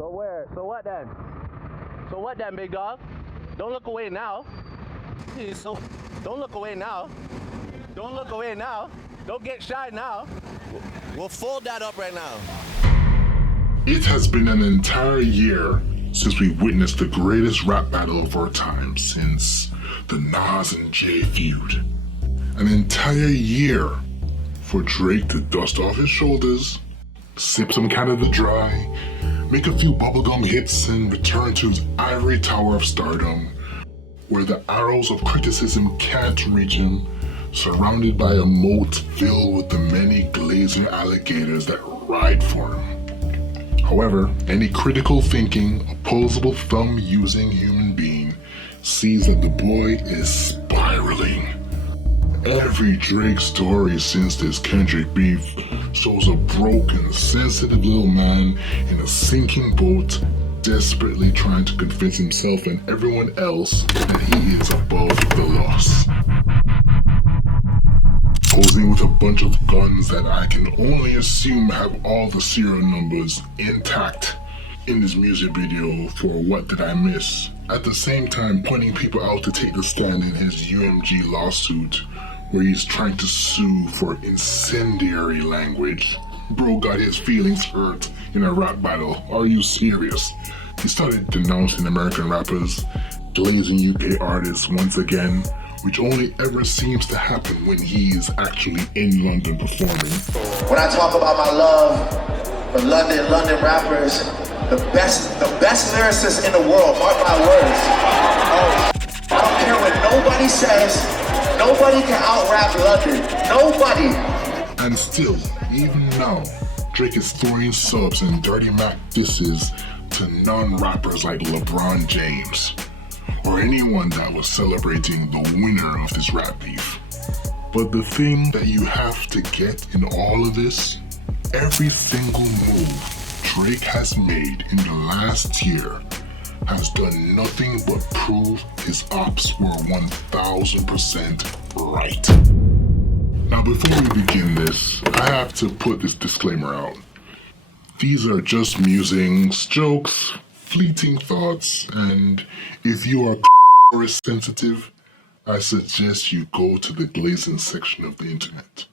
So where? So what then? So what then, big dog? Don't look away now. So don't look away now. Don't look away now. Don't get shy now. We'll fold that up right now. It has been an entire year since we witnessed the greatest rap battle of our time since the Nas and Jay feud. An entire year for Drake to dust off his shoulders, sip some Canada Dry, make a few bubblegum hits and return to his ivory tower of stardom, where the arrows of criticism can't reach him, surrounded by a moat filled with the many glazing alligators that ride for him. However, any critical thinking, opposable thumb-using human being sees that the boy is spiraling. Every Drake story since this Kendrick beef shows a broken, sensitive little man in a sinking boat, desperately trying to convince himself and everyone else that he is above the loss. Posing with a bunch of guns that I can only assume have all the serial numbers intact in this music video for What Did I Miss? At the same time pointing people out to take the stand in his UMG lawsuit where he's trying to sue for incendiary language. Bro got his feelings hurt in a rap battle. Are you serious? He started denouncing American rappers, glazing UK artists once again, which only ever seems to happen when he is actually in London performing. When I talk about my love for London rappers, the best lyricists in the world, mark my words. Oh, I don't care what nobody says. Nobody can out-rap London. Nobody. And still, even now, Drake is throwing subs and Dirty Mac disses to non-rappers like LeBron James, or anyone that was celebrating the winner of this rap beef. But the thing that you have to get in all of this, every single move Drake has made in the last year has done nothing but prove his ops were 1000% right. Now before we begin this, I have to put this disclaimer out. These are just musings, jokes, fleeting thoughts, and if you are sensitive, I suggest you go to the glazing section of the internet.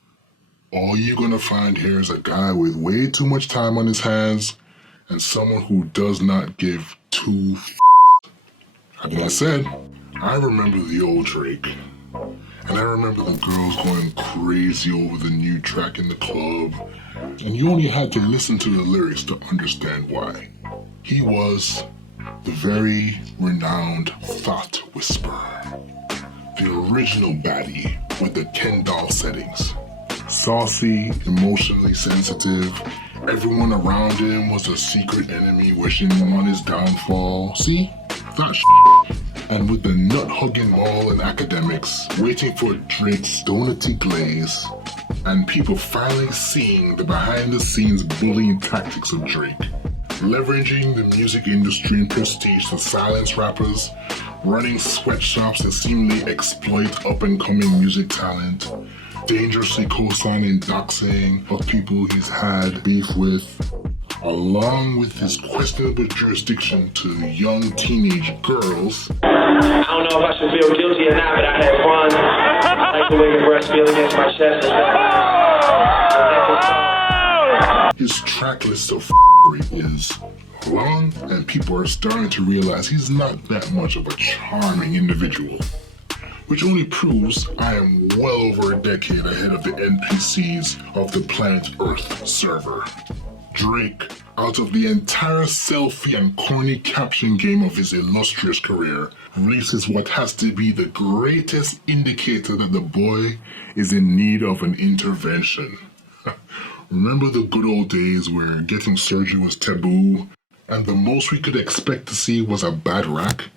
All you're gonna find here is a guy with way too much time on his hands and someone who does not give two Like I said, I remember the old Drake. And I remember the girls going crazy over the new track in the club. And you only had to listen to the lyrics to understand why. He was the very renowned Thought Whisperer. The original baddie with the Ken doll settings. Saucy, emotionally sensitive. Everyone around him was a secret enemy wishing him on his downfall. See? That And with the nut-hugging mall and academics waiting for Drake's donut glaze, and people finally seeing the behind-the-scenes bullying tactics of Drake, leveraging the music industry and prestige to silence rappers, running sweatshops that seemingly exploit up-and-coming music talent, dangerously co-signing doxing of people he's had beef with, along with his questionable jurisdiction to young teenage girls. I don't know if I should feel guilty or not, but I had fun. I like the way your breasts feel against my chest. His track list of is long, and people are starting to realize he's not that much of a charming individual. Which only proves I am well over a decade ahead of the NPCs of the Planet Earth server. Drake, out of the entire selfie and corny caption game of his illustrious career, releases what has to be the greatest indicator that the boy is in need of an intervention. Remember the good old days where getting surgery was taboo, and the most we could expect to see was a bad rack?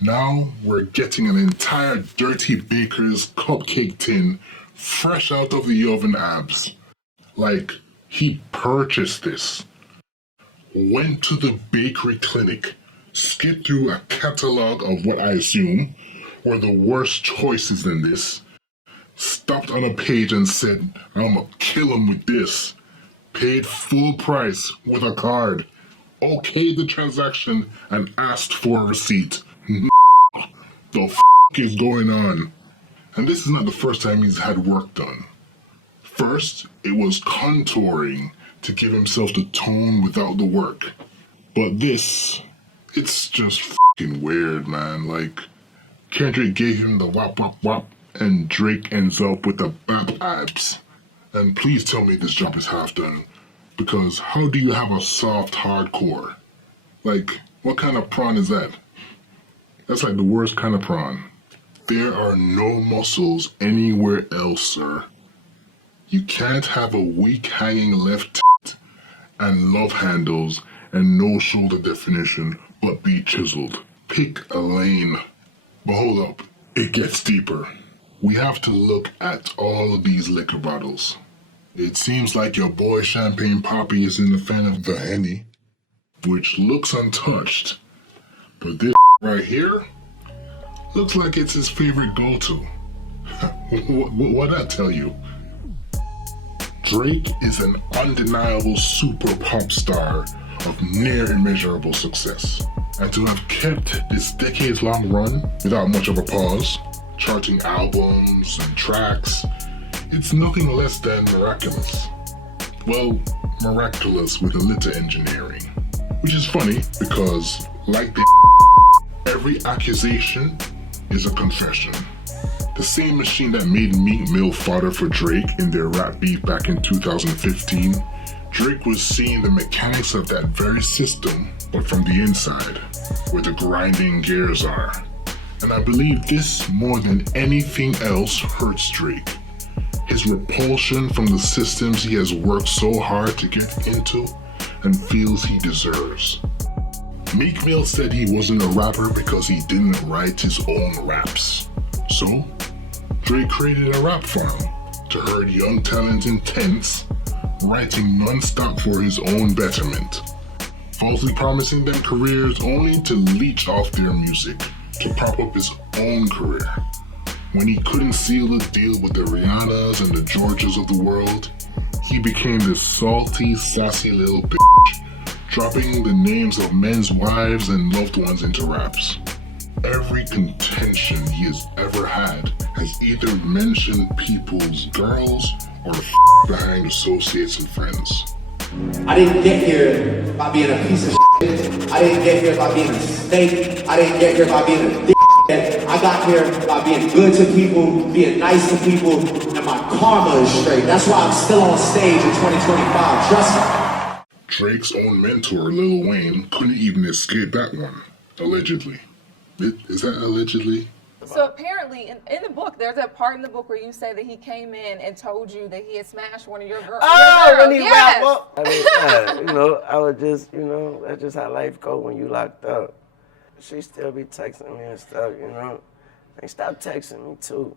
Now we're getting an entire Dirty Baker's cupcake tin fresh out of the oven abs. Like, he purchased this, went to the bakery clinic, skipped through a catalog of what I assume were the worst choices in this, stopped on a page and said, "I'ma kill him with this," paid full price with a card, okayed the transaction and asked for a receipt. The f is going on? And this is not the first time he's had work done. First, it was contouring to give himself the tone without the work. But this, it's just f***ing weird, man. Like, Kendrick gave him the wop wop wop, and Drake ends up with the bap abs. And please tell me this job is half done, because how do you have a soft hardcore? Like, what kind of prawn is that? That's like the worst kind of prawn. There are no muscles anywhere else, sir. You can't have a weak hanging left tit and love handles and no shoulder definition but be chiseled. Pick a lane. But hold up, it gets deeper. We have to look at all of these liquor bottles. It seems like your boy Champagne Poppy isn't a fan of the Henny, which looks untouched. But this right here looks like it's his favorite go-to. What'd that tell you? Drake is an undeniable super pop star of near immeasurable success. And to have kept this decades-long run without much of a pause, charting albums and tracks, it's nothing less than miraculous. Well, miraculous with a little engineering. Which is funny because, like the every accusation is a confession. The same machine that made Meek Mill fodder for Drake in their rap beef back in 2015, Drake was seeing the mechanics of that very system, but from the inside, where the grinding gears are. And I believe this more than anything else hurts Drake. His repulsion from the systems he has worked so hard to get into and feels he deserves. Meek Mill said he wasn't a rapper because he didn't write his own raps. So, Drake created a rap farm to herd young talent in tents, writing non-stop for his own betterment, falsely promising them careers only to leech off their music to prop up his own career. When he couldn't seal the deal with the Rihannas and the Georgias of the world, he became this salty, sassy little bitch, dropping the names of men's wives and loved ones into raps. Every contention he has ever had has either mentioned people's girls or behind associates and friends. I didn't get here by being a piece of shit. I didn't get here by being a snake. I didn't get here by being a dick. I got here by being good to people, being nice to people, and my karma is straight. That's why I'm still on stage in 2025. Trust me. Drake's own mentor, Lil Wayne, couldn't even escape that one, allegedly. Is that allegedly? So apparently, in the book, there's that part in the book where you say that he came in and told you that he had smashed one of your girls. Oh, when he yes. wrapped up. I mean, I was just, that's just how life go when you locked up. She still be texting me and stuff, They stop texting me too,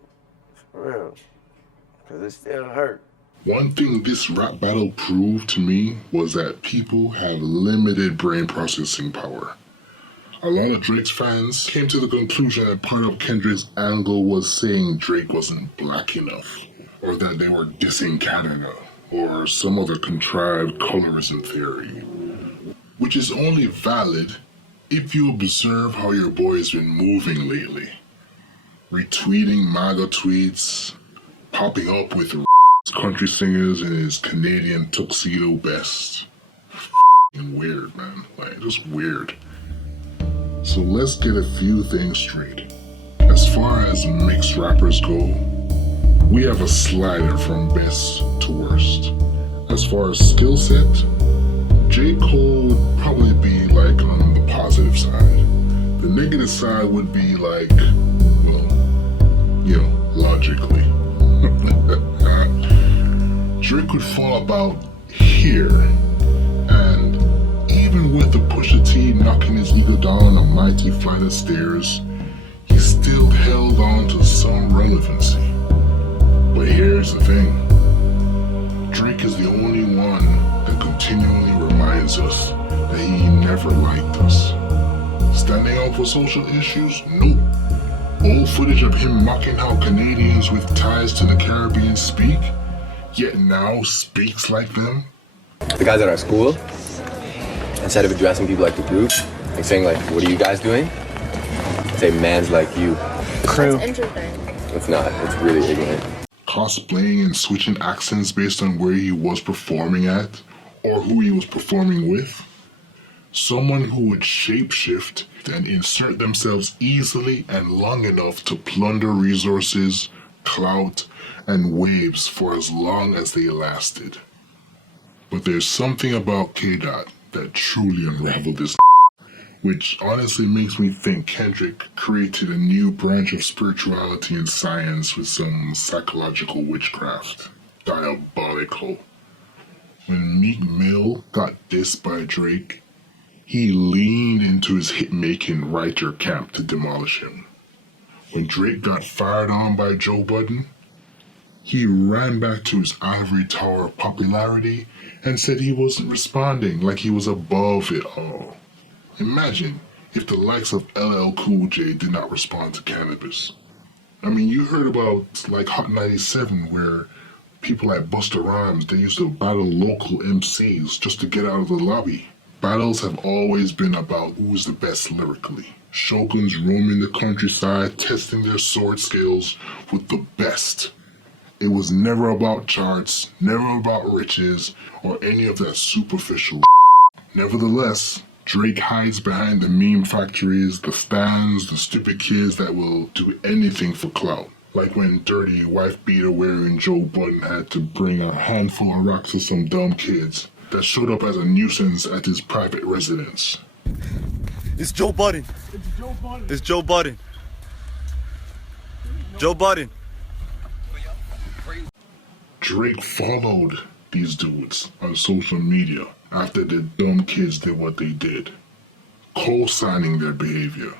for real, because it still hurt. One thing this rap battle proved to me was that people have limited brain processing power. A lot of Drake's fans came to the conclusion that part of Kendrick's angle was saying Drake wasn't black enough, or that they were dissing Canada, or some other contrived colorism theory, which is only valid if you observe how your boy has been moving lately. Retweeting MAGA tweets, popping up with country singers in his Canadian tuxedo best. F***ing weird, man. Like, just weird. So let's get a few things straight. As far as mixed rappers go, we have a slider from best to worst. As far as skill set, J. Cole would probably be like on the positive side. The negative side would be like, well, logically. Drake would fall about here, and even with the Pusha T knocking his ego down a mighty flight of stairs, he still held on to some relevancy. But here's the thing. Drake is the only one that continually reminds us that he never liked us. Standing up for social issues? Nope. Old footage of him mocking how Canadians with ties to the Caribbean speak, yet now speaks like them? The guys at our school? instead of addressing people like the group, like saying like, what are you guys doing? Say man's like you. Crew. That's interesting. It's not. It's really ignorant. Cosplaying and switching accents based on where he was performing at or who he was performing with. Someone who would shapeshift and insert themselves easily and long enough to plunder resources, clout, and waves for as long as they lasted. But there's something about K-Dot that truly unraveled this, which honestly makes me think Kendrick created a new branch of spirituality and science with some psychological witchcraft. Diabolical. When Meek Mill got dissed by Drake, he leaned into his hit-making writer camp to demolish him. When Drake got fired on by Joe Budden, he ran back to his ivory tower of popularity and said he wasn't responding, like he was above it all. Imagine if the likes of LL Cool J did not respond to cannabis. I mean, you heard about like Hot 97 where people like Busta Rhymes, they used to battle local MCs just to get out of the lobby. Battles have always been about who's the best lyrically. Shoguns roaming the countryside, testing their sword skills with the best. It was never about charts, never about riches, or any of that superficial. Nevertheless, Drake hides behind the meme factories, the stands, the stupid kids that will do anything for clout. Like when dirty wife-beater wearing Joe Budden had to bring a handful of rocks to some dumb kids that showed up as a nuisance at his private residence. It's Joe Budden. It's Joe Budden. Joe Budden. Drake followed these dudes on social media after the dumb kids did what they did, co-signing their behavior.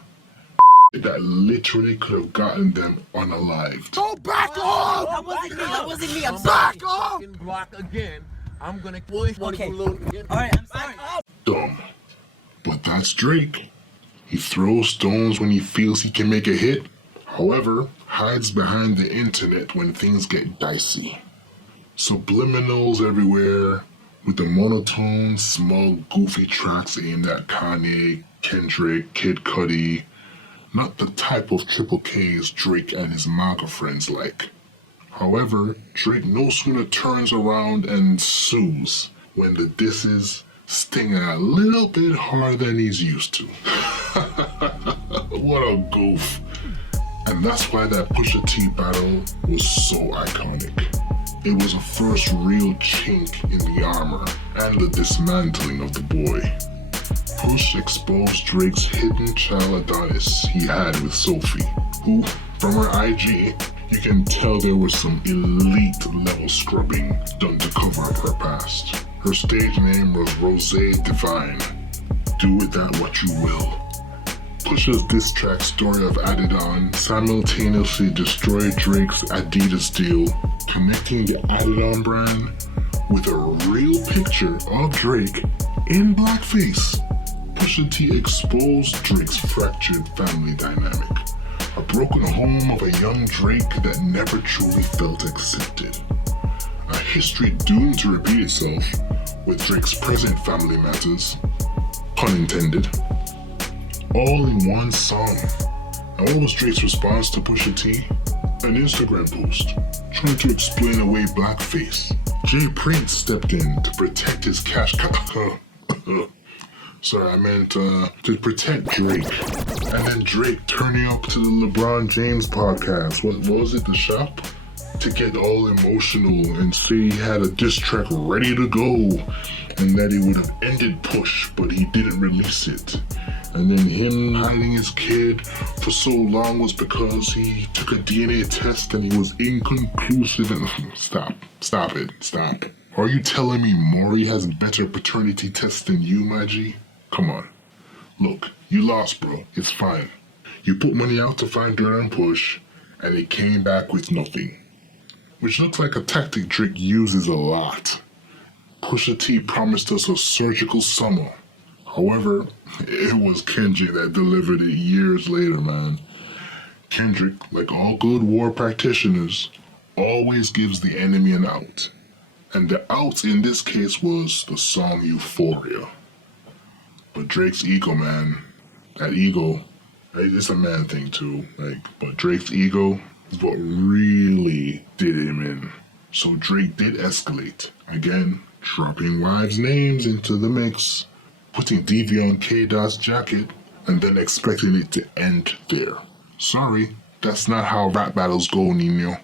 That literally could have gotten them unalived. Oh, back off! That wasn't me. That wasn't me. I'm sorry. Back off! Block again. I'm gonna push one again. All right, I'm sorry. Dumb. But that's Drake. He throws stones when he feels he can make a hit. However, hides behind the internet when things get dicey. Subliminals everywhere, with the monotone, smug, goofy tracks aimed at Kanye, Kendrick, Kid Cudi. Not the type of Triple K's Drake and his MAGA friends like. However, Drake no sooner turns around and sues when the disses sting a little bit harder than he's used to. What a goof. And that's why that Pusha T battle was so iconic. It was a first real chink in the armor and the dismantling of the boy. Push exposed Drake's hidden child Adonis he had with Sophie, who, from her IG, you can tell there was some elite level scrubbing done to cover up her past. Her stage name was Rose Divine. Do with that what you will. Pusha's diss track Story of Adidon simultaneously destroyed Drake's Adidas deal, connecting the Adidon brand with a real picture of Drake in blackface. Pusha T exposed Drake's fractured family dynamic, a broken home of a young Drake that never truly felt accepted. A history doomed to repeat itself with Drake's present family matters, pun intended, all in one song. And what was Drake's response to Pusha T? An Instagram post trying to explain away blackface. Jay Prince stepped in to protect his cash Sorry, I meant to protect Drake. And then Drake turning up to the LeBron James podcast. What was it, The Shop? To get all emotional and say he had a diss track ready to go and that he would have ended Push, but he didn't release it. And then him hiding his kid for so long was because he took a DNA test and he was inconclusive and... Stop it. Are you telling me Maury has better paternity tests than you, my G? Come on. Look, you lost, bro. It's fine. You put money out to find dirt on Push, and it came back with nothing. Which looks like a tactic Drake uses a lot. Pusha T promised us a surgical summer. However, it was Kendrick that delivered it years later, man. Kendrick, like all good war practitioners, always gives the enemy an out. And the out in this case was the song Euphoria. But Drake's ego, man, that ego, it's a man thing too. But Drake's ego is what really did him in. So Drake did escalate. Again, dropping wives' names into the mix, putting DV on K-Dot's jacket, and then expecting it to end there. Sorry, that's not how rap battles go, Nino.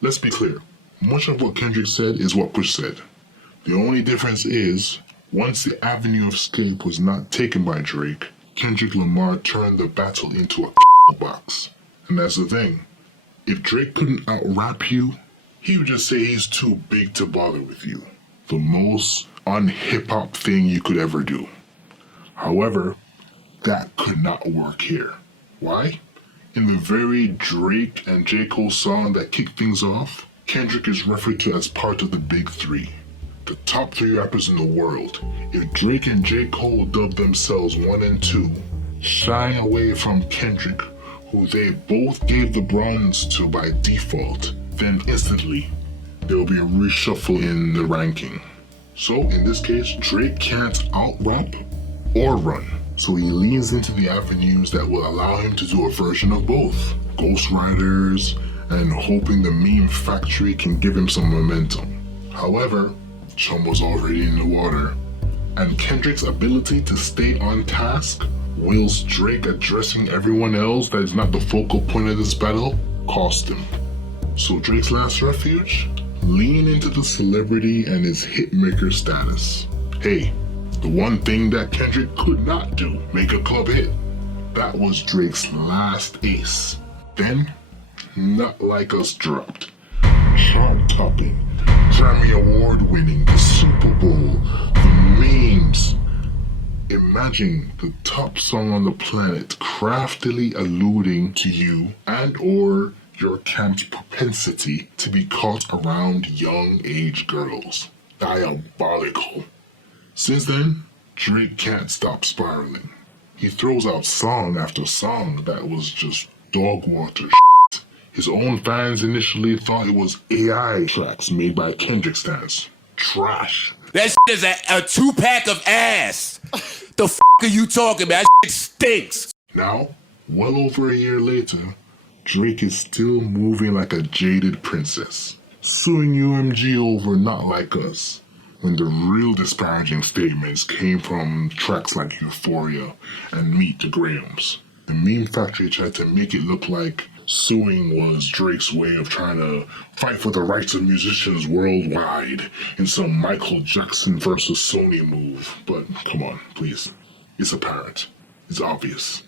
Let's be clear. Much of what Kendrick said is what Push said. The only difference is, once the avenue of escape was not taken by Drake, Kendrick Lamar turned the battle into a box. And that's the thing. If Drake couldn't out-rap you, he would just say he's too big to bother with you. The most un-hip-hop thing you could ever do. However, that could not work here. Why? In the very Drake and J. Cole song that kicked things off, Kendrick is referred to as part of the Big Three, the top 3 rappers in the world. If Drake and J. Cole dubbed themselves 1 and 2, shying away from Kendrick, who they both gave the bronze to by default, then instantly there'll be a reshuffle in the ranking. So in this case, Drake can't out-rap or run. So he leans into the avenues that will allow him to do a version of both. Ghostwriters, and hoping the meme factory can give him some momentum. However, chum was already in the water, and Kendrick's ability to stay on task, whilst Drake addressing everyone else that is not the focal point of this battle, cost him. So Drake's last refuge? Lean into the celebrity and his hitmaker status. Hey, the one thing that Kendrick could not do, make a club hit. That was Drake's last ace. Then, Not Like Us dropped. Chart-topping, Grammy Award-winning, the Super Bowl, the memes. Imagine the top song on the planet craftily alluding to you and or your camp's propensity to be caught around young age girls. Diabolical. Since then, Drake can't stop spiraling. He throws out song after song that was just dog water shit. His own fans initially thought it was AI tracks made by Kendrick stans. Trash. That shit is a 2-pack of ass. The f*** are you talking about? That shit stinks. Now, well over a year later, Drake is still moving like a jaded princess, suing UMG over Not Like Us, when the real disparaging statements came from tracks like Euphoria and Meet the Grahams. The meme factory tried to make it look like suing was Drake's way of trying to fight for the rights of musicians worldwide in some Michael Jackson versus Sony move. But come on, please. It's apparent. It's obvious.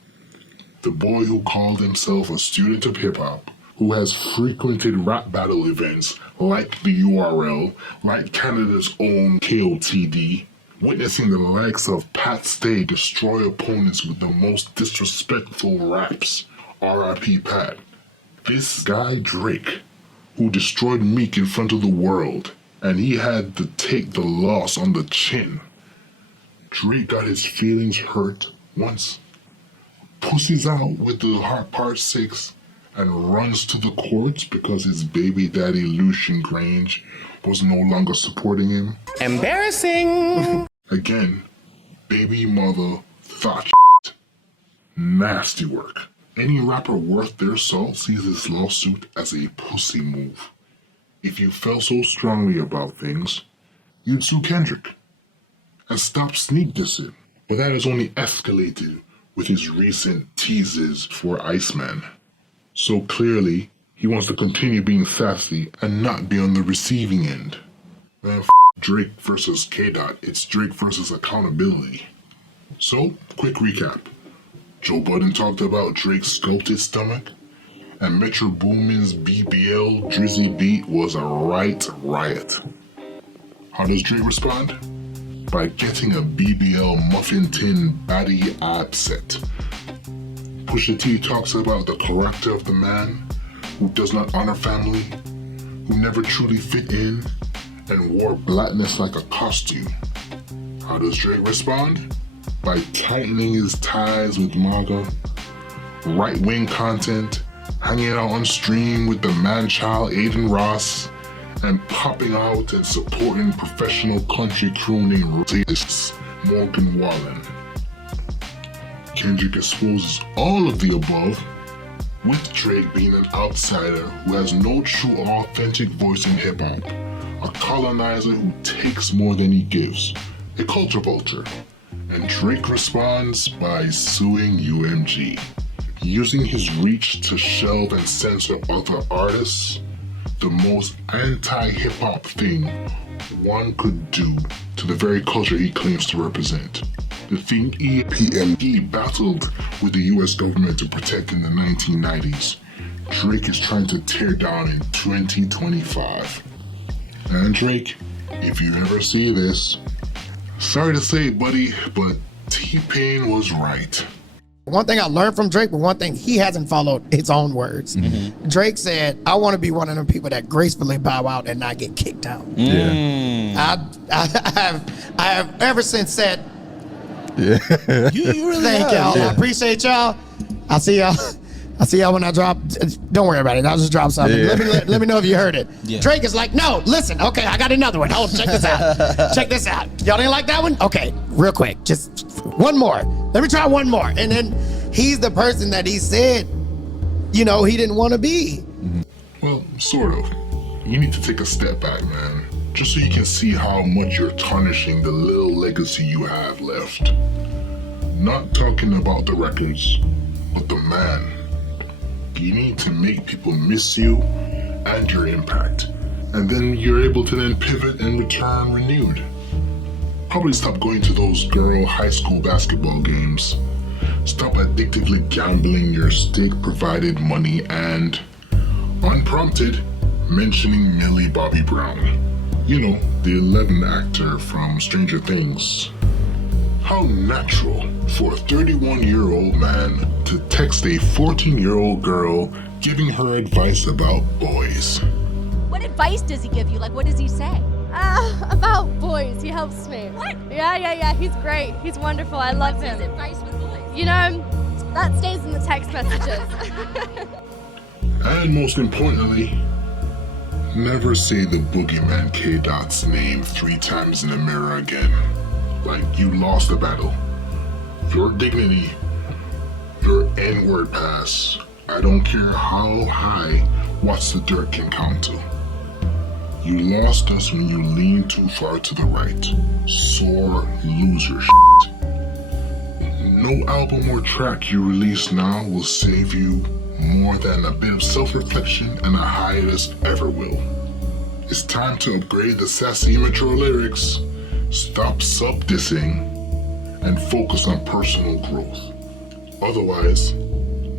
The boy who called himself a student of hip-hop, who has frequented rap battle events like the URL, like Canada's own KOTD, witnessing the likes of Pat Stay destroy opponents with the most disrespectful raps, R.I.P. Pat. This guy Drake, who destroyed Meek in front of the world, and he had to take the loss on the chin. Drake got his feelings hurt once, pussies out with the Heart Part 6, and runs to the courts because his baby daddy Lucian Grange was no longer supporting him. Embarrassing. Again, baby mother thought shit. Nasty work. Any rapper worth their salt sees this lawsuit as a pussy move. If you felt so strongly about things, you'd sue Kendrick and stop sneak dissing. But that has only escalated with his recent teases for Iceman. So clearly, he wants to continue being sassy and not be on the receiving end. Man, Drake versus K-Dot, it's Drake versus accountability. So, quick recap. Joe Budden talked about Drake's sculpted stomach, and Metro Boomin's BBL Drizzy beat was a right riot. How does Drake respond? By getting a BBL muffin tin baddie ab set. Pusha T talks about the character of the man who does not honor family, who never truly fit in, and wore blackness like a costume. How does Drake respond? By tightening his ties with MAGA, right-wing content, hanging out on stream with the man-child Aiden Ross, and popping out and supporting professional country crooning artist Morgan Wallen. Kendrick exposes all of the above, with Drake being an outsider who has no true authentic voice in hip-hop, a colonizer who takes more than he gives, a culture vulture. And Drake responds by suing UMG, using his reach to shelve and censor other artists, the most anti-hip-hop thing one could do to the very culture he claims to represent. The thing EPMD battled with the US government to protect in the 1990s, Drake is trying to tear down in 2025. And Drake, if you ever see this, sorry to say it, buddy, but T-Pain was right. One thing I learned from Drake, but one thing he hasn't followed his own words. Mm-hmm. Drake said, I want to be one of them people that gracefully bow out and not get kicked out. Yeah. I have ever since said, yeah. you really thank y'all. Yeah. I appreciate y'all. I'll see y'all when I drop. Don't worry about it. I'll just drop something. Yeah. Let me know if you heard it. Yeah. Drake is like, no, listen. Okay, I got another one. Hold on, check this out. Check this out. Y'all didn't like that one? Okay, real quick. Just one more. Let me try one more. And then he's the person that he said, he didn't want to be. Well, sort of. You need to take a step back, man. Just so you can see how much you're tarnishing the little legacy you have left. Not talking about the records, but the man. You need to make people miss you and your impact. And then you're able to then pivot and return renewed. Probably stop going to those girl high school basketball games. Stop addictively gambling your state-provided money and, unprompted, mentioning Millie Bobby Brown. The 11 actor from Stranger Things. How natural for a 31-year-old man to text a 14-year-old girl giving her advice about boys. What advice does he give you? Like, what does he say? About boys. He helps me. What? Yeah. He's great. He's wonderful. I love him. What's his advice with boys? That stays in the text messages. And most importantly, never say the boogeyman K-Dot's name 3 times in the mirror again. Like you lost the battle. Your dignity, your N-word pass, I don't care how high What's the Dirt can count to. You lost us when you leaned too far to the right. Sore loser shit. No album or track you release now will save you more than a bit of self-reflection and a hiatus ever will. It's time to upgrade the sassy immature lyrics, stop sub-dissing, and focus on personal growth. Otherwise,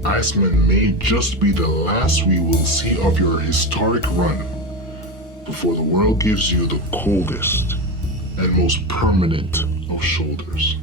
Iceman may just be the last we will see of your historic run before the world gives you the coldest and most permanent of shoulders.